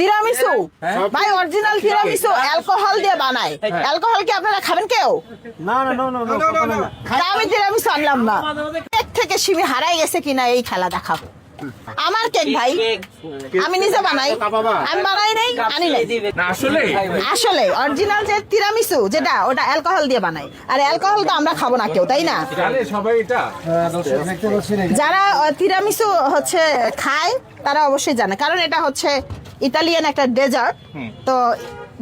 Tiramisu ভাই original tiramisu alcohol দিয়ে বানায়। অ্যালকোহল কি আপনারা খাবেন কেউ? না না না না না না তা আমি তিরামিসু আনলাম না। কেক থেকে সিমি হারাই গেছে কিনা এই খেলা দেখাবো। আমার কেক ভাই আমি নিজে বানাই, আমি বানাই নাই, আনি নাই। আসলে অরিজিনাল যে তিরামিসু যেটা ওটা অ্যালকোহল দিয়ে বানাই, আর অ্যালকোহল তো আমরা খাবো না কেউ, তাই না? যারা তিরামিসু হচ্ছে খায় তারা অবশ্যই জানে, কারণ এটা হচ্ছে ইতালিয়ান একটা ডেজার্ট। তো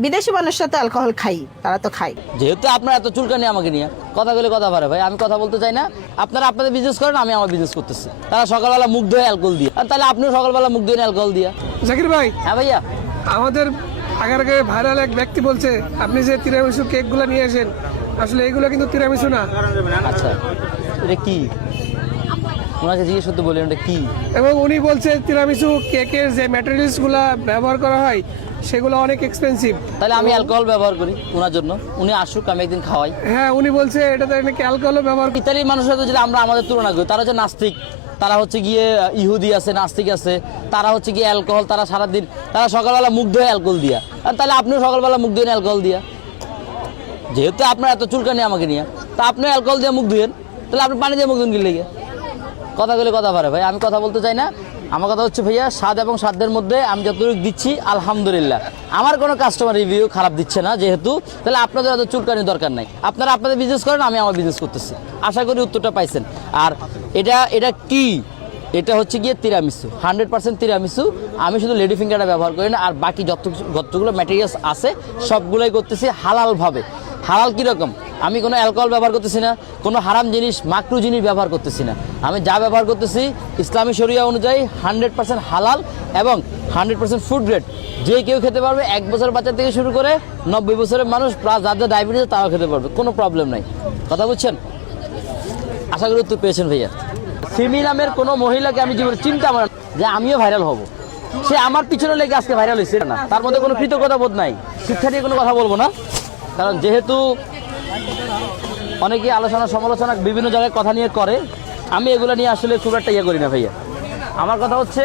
বিদেশি মানুষরা তো অ্যালকোহল খাই, তারা তো খায়। যেহেতু আপনারা এত চুলকানি আমাকে নিয়ে কথা বলে কথা পারে ভাই, আমি কথা বলতে চাই না। আপনারা আপনাদের বিজনেস করেন, আমি আমার বিজনেস করতেছি। তারা সকালবেলা মুখ ধুয়ে অ্যালকোহল দিয়ে, আর তাহলে আপনিও সকালবেলা মুখ ধুয়ে অ্যালকোহল দিয়া। জাকির ভাই, হ্যাঁ ভাইয়া, আমাদের আগে ভাইরাল এক ব্যক্তি বলছে আপনি যে তিরামিসু কেকগুলো নিয়ে আসেন, আসলে এগুলো কিন্তু তিরামিসু না। আচ্ছা এটা কি? ওনাকে জিজ্ঞেস করতে বললেন এটা কি? এবং উনি বলছে তিরামিসু কেকের যে ম্যাটেরিয়ালসগুলো ব্যবহার করা হয় সেগুলো অনেক এক্সপেন্সিভ। তাহলে আমি অ্যালকোহল ব্যবহার করি ওনার জন্য, উনি আসুক, আমি একদিন খাওয়াই। হ্যাঁ, উনি বলছে এটাতে নাকি অ্যালকোহল ব্যবহার। ইতালির মানুষের সাথে যদি আমরা আমাদের তুলনা করি, তারা হচ্ছে নাস্তিক, তারা হচ্ছে গিয়ে ইহুদি আছে, নাস্তিক আছে, তারা হচ্ছে গিয়ে অ্যালকোহল, তারা সারাদিন, তারা সকালবেলা মুখ ধুয়ে অ্যালকোহল দিয়া। আর তাহলে আপনিও সকালবেলা মুখ ধুয়ে অ্যালকোহল দিয়া। যেহেতু আপনার এত চুলকানি আমাকে নিয়ে, তা আপনিও অ্যালকোহল দিয়ে মুখ ধুয়েন, তাহলে আপনি পানি দিয়ে মুখ ধুন কি লেগে? কথা বলে কথা পারে ভাই, আমি কথা বলতে চাই না। আমার কথা হচ্ছে ভাইয়া, স্বাদ এবং সাধ্যের মধ্যে আমি যতটুকু দিচ্ছি আলহামদুলিল্লাহ, আমার কোনো কাস্টমার রিভিউ খারাপ দিচ্ছে না। যেহেতু তাহলে আপনাদের এত চুলকানির দরকার নাই, আপনারা আপনাদের বিজনেস করেন, আমি আমার বিজনেস করতেছি। আশা করি উত্তরটা পাইছেন। আর এটা কি? এটা হচ্ছে গিয়ে তিরামিসু, 100% তিরামিসু। আমি শুধু লেডি ফিঙ্গারটা ব্যবহার করি না, আর বাকি যতগুলো ম্যাটেরিয়ালস আছে সবগুলোই করতেছি হালালভাবে। হালাল কীরকম? আমি কোনো অ্যালকোহল ব্যবহার করতেছি না, কোনো হারাম জিনিস, মাকরু জিনিস ব্যবহার করতেছি না। আমি যা ব্যবহার করতেছি ইসলামী শরিয়া অনুযায়ী 100% হালাল এবং 100% ফুড গ্রেড। যে কেউ খেতে পারবে, 1 বছর বাচ্চা থেকে শুরু করে 90 বছরের মানুষ, প্লাস যাদের ডায়াবেটিস তারাও খেতে পারবে, কোনো প্রবলেম নাই। কথা বুঝছেন? আশা করি উত্তর পেয়েছেন ভাইয়া। সিমি নামের কোনো মহিলাকে আমি জীবনে চিন্তা করি যে আমিও ভাইরাল হব। সে আমার পিছনে লেগে আজকে ভাইরাল হয়েছে না, তার মধ্যে কোনো কৃতজ্ঞতা বোধ নাই। শিক্ষা নিয়ে কোনো কথা বলবো না, কারণ যেহেতু অনেকে আলোচনা সমালোচনা বিভিন্ন জায়গায় কথা নিয়ে করে, আমি এগুলো নিয়ে আসলে খুব একটা ইয়ে করি না ভাইয়া। আমার কথা হচ্ছে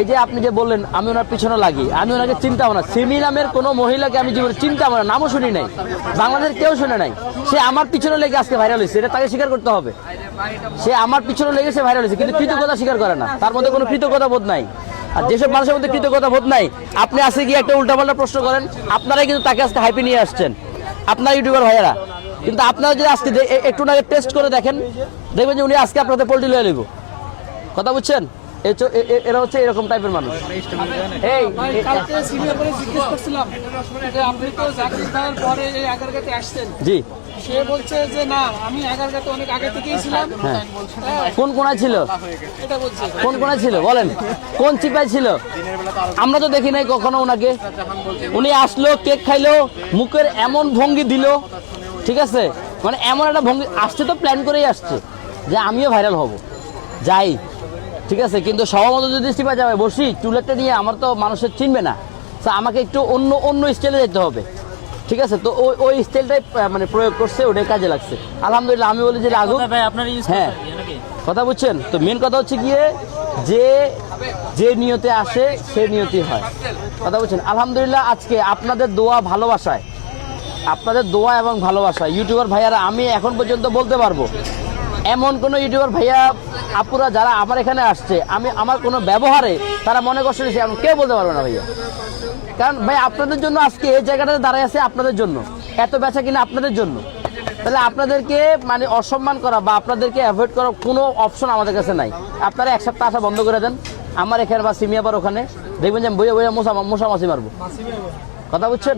এই যে আপনি যে বললেন আমি ওনার পিছনে লাগি, আমি ওনাকে চিন্তাও না। সিমি নামের কোনো মহিলাকে আমি জীবনে চিন্তাও না, নামও শুনি নাই, বাংলাদেশের কেউ শুনে নাই। সে আমার পিছনে লেগে আজকে ভাইরাল হয়েছে, এটা তাকে স্বীকার করতে হবে। সে আমার পিছনে লেগে সে ভাইরাল হয়েছে, কিন্তু কৃতজ্ঞতা স্বীকার করে না, তার মধ্যে কোনো কৃতজ্ঞতা বোধ নাই। আর যেসব মানুষের মধ্যে কৃতজ্ঞতা বোধ নাই, আপনি আজকে গিয়ে একটা উল্টাপাল্টা প্রশ্ন করেন, আপনারাই কিন্তু তাকে আজকে হাইপে নিয়ে আসছেন, আপনার ইউটিউবার ভাইয়ারা। কিন্তু আপনারা যদি আজকে একটু না টেস্ট করে দেখেন, দেখবেন যে উনি আজকে আপনাদের পোল্ট্রি লয়ে নেব। কথা বুঝছেন? এরা হচ্ছে এরকম টাইপের মানুষ। এই কালকে সিনিয়র করে জিজ্ঞেস করছিলাম যে আপনি তো জাকির ভাইয়ের পরে এই আগারগাতে আসছেন। জি, সে বলছে যে না, আমি আগারগাতে অনেক আগে থেকেই ছিলাম। হ্যাঁ। কোন কোনায় ছিল? এটা বলছে। কোন কোনায় ছিল বলেন? কোন চিপায় ছিল? আমরা তো দেখি নাই কখনো ওনাকে। উনি আসলো, কেক খাইলো, মুখের এমন ভঙ্গি দিল, ঠিক আছে, মানে এমন একটা ভঙ্গি আসছে, তো প্ল্যান করেই আসছে যে আমিও ভাইরাল হব, যাই, ঠিক আছে। কিন্তু সবার যদি চিপা যাবে বসি চুলেটটা নিয়ে, আমার তো মানুষের চিনবে না, তো আমাকে একটু অন্য স্টাইলে যেতে হবে, ঠিক আছে। তো ওই স্টাইলটাই মানে প্রয়োগ করছে, ওটাই কাজে লাগছে আলহামদুলিল্লাহ। আমি বলি যে লাগুক। হ্যাঁ, কথা বুঝছেন তো? মেন কথা হচ্ছে গিয়ে যে নিয়তে আসে সে নিয়তি হয়। কথা বুঝছেন? আলহামদুলিল্লাহ আজকে আপনাদের দোয়া ভালোবাসায়, আপনাদের দোয়া এবং ভালোবাসায় ইউটিউবার ভাইয়ারা, আমি এখন পর্যন্ত বলতে পারবো এমন কোনো ইউটিউবার ভাইয়া আপুরা যারা আমার এখানে আসছে, আমি আমার কোনো ব্যবহারে তারা মনে কষ্ট নিয়েছে এমন কেউ বলতে পারবে না ভাইয়া। কারণ ভাই আপনাদের জন্য আজকে এই জায়গাটাতে দাঁড়ায় আছে, আপনাদের জন্য এত বেচা কিনা আপনাদের জন্য। তাহলে আপনাদেরকে মানে অসম্মান করা বা আপনাদেরকে অ্যাভয়েড করার কোনো অপশন আমাদের কাছে নাই। আপনারা এক সপ্তাহ আসা বন্ধ করে দেন আমার এখানে বা সিমিয়াপার ওখানে, দেখবেন যে বইয়া মশা মাছি মারবো। কথা বুঝছেন?